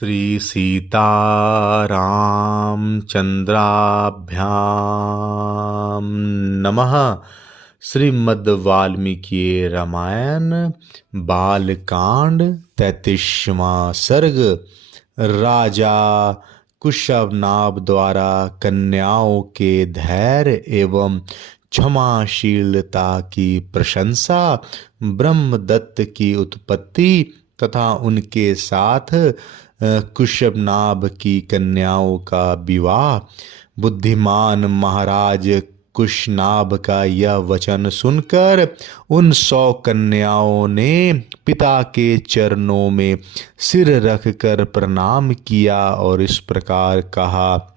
श्री सीतारामचंद्राभ्याम नमः। श्रीमद् वाल्मीकि रामायण बालकांड 33वां सर्ग। राजा कुशवनाभ द्वारा कन्याओं के धैर्य एवं क्षमाशीलता की प्रशंसा, ब्रह्मदत्त की उत्पत्ति तथा उनके साथ कुशवनाभ की कन्याओं का विवाह। बुद्धिमान महाराज कुशनाभ का यह वचन सुनकर उन 100 कन्याओं ने पिता के चरणों में सिर रखकर प्रणाम किया और इस प्रकार कहा।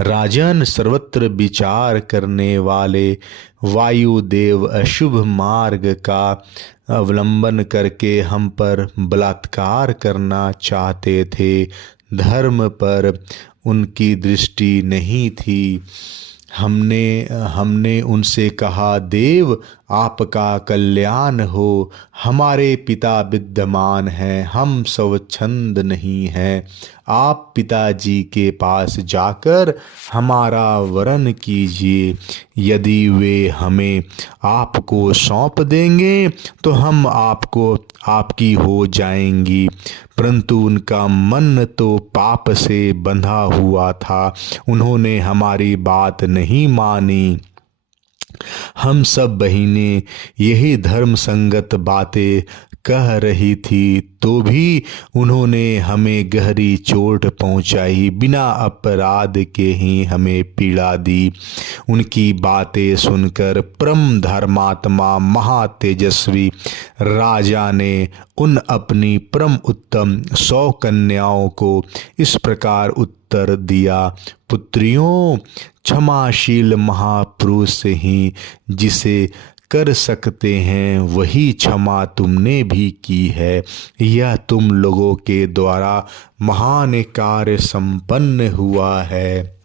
राजन, सर्वत्र विचार करने वाले वायुदेव अशुभ मार्ग का अवलंबन करके हम पर बलात्कार करना चाहते थे। धर्म पर उनकी दृष्टि नहीं थी। हमने उनसे कहा, देव आपका कल्याण हो, हमारे पिता विद्यमान हैं, हम स्वच्छंद नहीं हैं। आप पिताजी के पास जाकर हमारा वरण कीजिए। यदि वे हमें आपको सौंप देंगे तो हम आपकी हो जाएंगी। परंतु उनका मन तो पाप से बंधा हुआ था, उन्होंने हमारी बात नहीं मानी। हम सब बहिनें यही धर्म संगत बातें कह रही थी तो भी उन्होंने हमें गहरी चोट पहुंचाई, बिना अपराध के ही हमें पीड़ा दी। उनकी बातें सुनकर परम धर्मात्मा महातेजस्वी राजा ने उन अपनी परम उत्तम 100 कन्याओं को इस प्रकार उत्तर दिया। पुत्रियों, क्षमाशील महापुरुष ही जिसे कर सकते हैं वही क्षमा तुमने भी की है। यह तुम लोगों के द्वारा महान कार्य संपन्न हुआ है।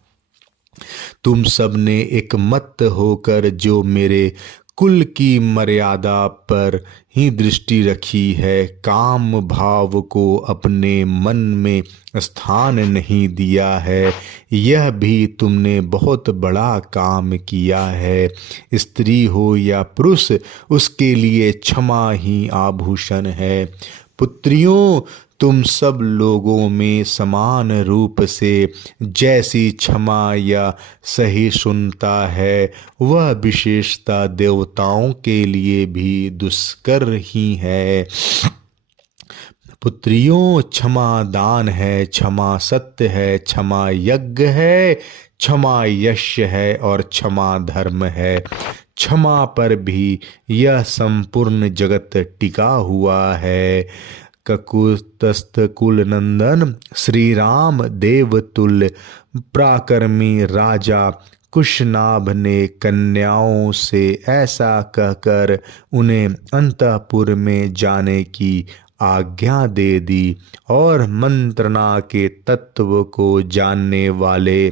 तुम सब ने एक मत होकर जो मेरे कुल की मर्यादा पर ही दृष्टि रखी है, काम भाव को अपने मन में स्थान नहीं दिया है, यह भी तुमने बहुत बड़ा काम किया है। स्त्री हो या पुरुष, उसके लिए क्षमा ही आभूषण है। पुत्रियों, तुम सब लोगों में समान रूप से जैसी क्षमा या सहिष्णुता है, वह विशेषता देवताओं के लिए भी दुष्कर ही है। पुत्रियों, क्षमा दान है, क्षमा सत्य है, क्षमा यज्ञ है, क्षमा यश है और क्षमा धर्म है। क्षमा पर भी यह संपूर्ण जगत टिका हुआ है। ककुतस्थ कुल नंदन श्री राम देवतुल्य पराक्रमी राजा कुशनाभ ने कन्याओं से ऐसा कहकर उन्हें अंतःपुर में जाने की आज्ञा दे दी और मंत्रणा के तत्व को जानने वाले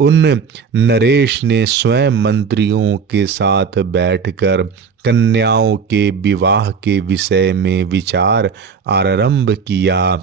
उन नरेश ने स्वयं मंत्रियों के साथ बैठकर कन्याओं के विवाह के विषय में विचार आरंभ किया।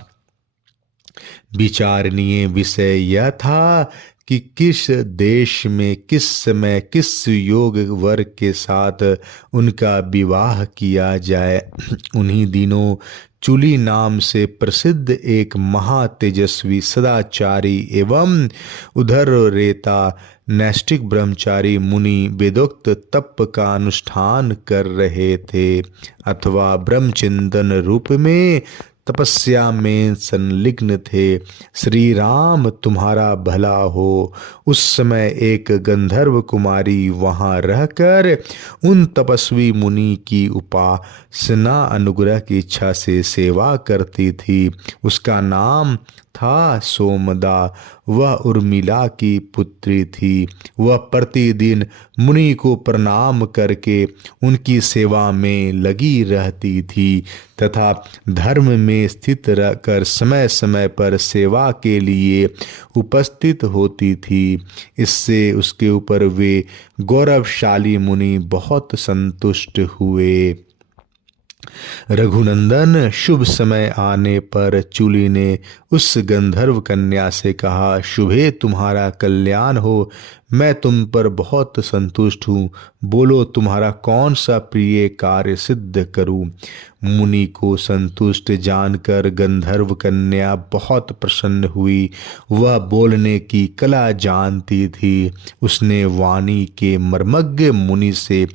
विचारणीय विषय यह था कि किस देश में किस समय किस योग वर्ग के साथ उनका विवाह किया जाए। उन्हीं दिनों चुली नाम से प्रसिद्ध एक महातेजस्वी सदाचारी एवं उधर रेता नैष्ठिक ब्रह्मचारी मुनि वेदोक्त तप का अनुष्ठान कर रहे थे अथवा ब्रह्मचिंतन रूप में तपस्या में संलग्न थे। श्री राम तुम्हारा भला हो। उस समय एक गंधर्व कुमारी वहां रहकर उन तपस्वी मुनि की उपासना अनुग्रह की इच्छा से सेवा करती थी। उसका नाम था सोमदा। वह उर्मिला की पुत्री थी। वह प्रतिदिन मुनि को प्रणाम करके उनकी सेवा में लगी रहती थी तथा धर्म में स्थित रहकर समय समय पर सेवा के लिए उपस्थित होती थी। इससे उसके ऊपर वे गौरवशाली मुनि बहुत संतुष्ट हुए। रघुनंदन, शुभ समय आने पर चूली ने उस गंधर्व कन्या से कहा, शुभे तुम्हारा कल्याण हो, मैं तुम पर बहुत संतुष्ट हूँ। बोलो तुम्हारा कौन सा प्रिय कार्य सिद्ध करूँ। मुनि को संतुष्ट जानकर गंधर्व कन्या बहुत प्रसन्न हुई। वह बोलने की कला जानती थी। उसने वाणी के मर्मज्ञ मुनि से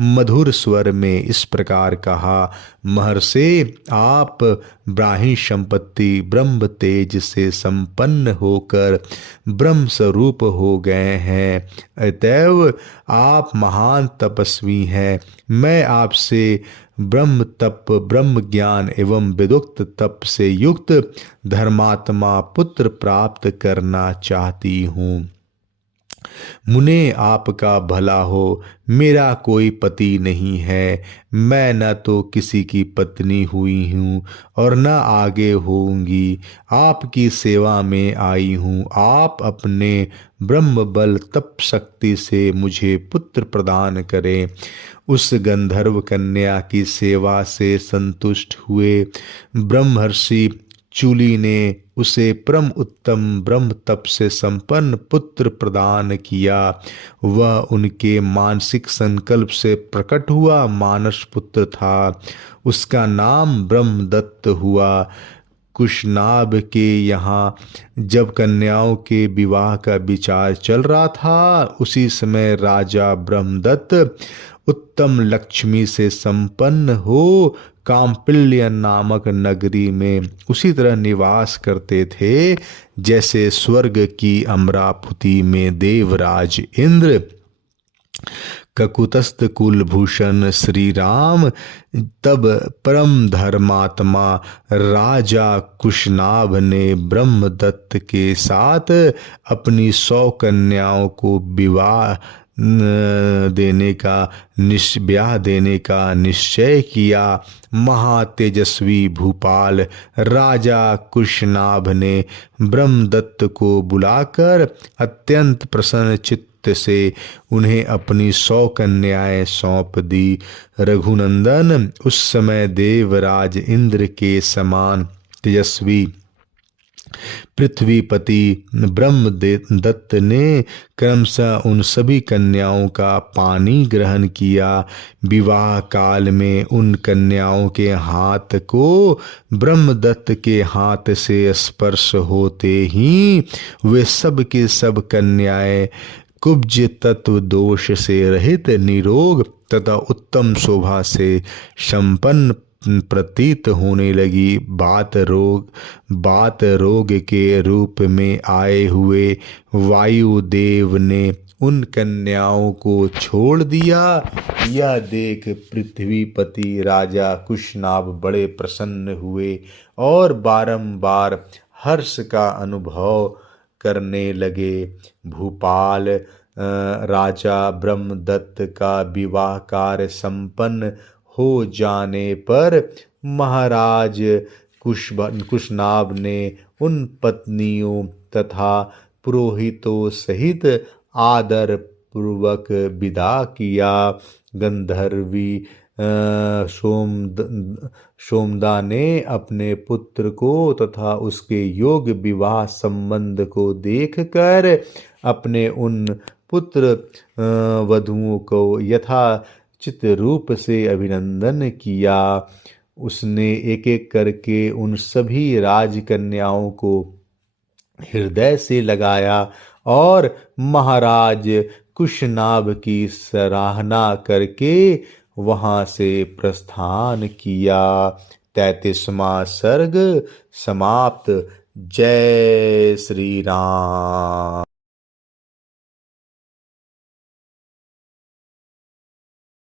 मधुर स्वर में इस प्रकार कहा, महर्षि, आप ब्राह्मी संपत्ति ब्रह्म तेज से संपन्न होकर ब्रह्म स्वरूप हो गए हैं। अतएव आप महान तपस्वी हैं। मैं आपसे ब्रह्म तप, ब्रह्म ज्ञान एवं विदुक्त तप से युक्त धर्मात्मा पुत्र प्राप्त करना चाहती हूँ। मुने, आपका भला हो। मेरा कोई पति नहीं है। मैं न तो किसी की पत्नी हुई हूँ और न आगे होऊंगी। आपकी सेवा में आई हूँ। आप अपने ब्रह्म बल तप शक्ति से मुझे पुत्र प्रदान करें। उस गंधर्व कन्या की सेवा से संतुष्ट हुए ब्रह्मर्षि चूली ने उसे परम उत्तम ब्रह्म तप से संपन्न पुत्र प्रदान किया। वह उनके मानसिक संकल्प से प्रकट हुआ मानस पुत्र था। उसका नाम ब्रह्मदत्त हुआ। कुशनाभ के यहाँ जब कन्याओं के विवाह का विचार चल रहा था, उसी समय राजा ब्रह्मदत्त उत्तम लक्ष्मी से संपन्न हो काम्पिल्य नामक नगरी में उसी तरह निवास करते थे जैसे स्वर्ग की अमरावती में देवराज इंद्र। ककुतस्थ कुलभूषण श्री राम तब परम धर्मात्मा राजा कुशनाभ ने ब्रह्मदत्त के साथ अपनी 100 कन्याओं को ब्याह देने का निश्चय किया। महातेजस्वी भूपाल राजा कुशनाभ ने ब्रह्मदत्त को बुलाकर अत्यंत प्रसन्न चित्त से उन्हें अपनी 100 कन्याएं सौंप दी। रघुनंदन, उस समय देवराज इंद्र के समान तेजस्वी पृथ्वीपति ब्रह्मदत्त ने क्रमशः उन सभी कन्याओं का पानी ग्रहण किया। विवाह काल में उन कन्याओं के हाथ को ब्रह्मदत्त के हाथ से स्पर्श होते ही वे सब के सब कन्याएं कुब्ज तत्व दोष से रहित, निरोग तथा उत्तम शोभा से संपन्न प्रतीत होने लगी। बात रोग के रूप में आए हुए वायुदेव ने उन कन्याओं को छोड़ दिया। यह देख पृथ्वीपति राजा कुशनाभ बड़े प्रसन्न हुए और बारंबार हर्ष का अनुभव करने लगे। भूपाल राजा ब्रह्मदत्त का विवाह कार्य संपन्न हो जाने पर महाराज कुशनाभ ने उन पत्नियों तथा पुरोहितों सहित आदर पूर्वक विदा किया। गंधर्वी सोमदा ने अपने पुत्र को तथा उसके योग्य विवाह संबंध को देखकर अपने उन पुत्र वधुओं को यथाचित रूप से अभिनंदन किया। उसने एक एक करके उन सभी राजकन्याओं को हृदय से लगाया और महाराज कुशनाभ की सराहना करके वहां से प्रस्थान किया। 33वां सर्ग समाप्त। जय श्री राम।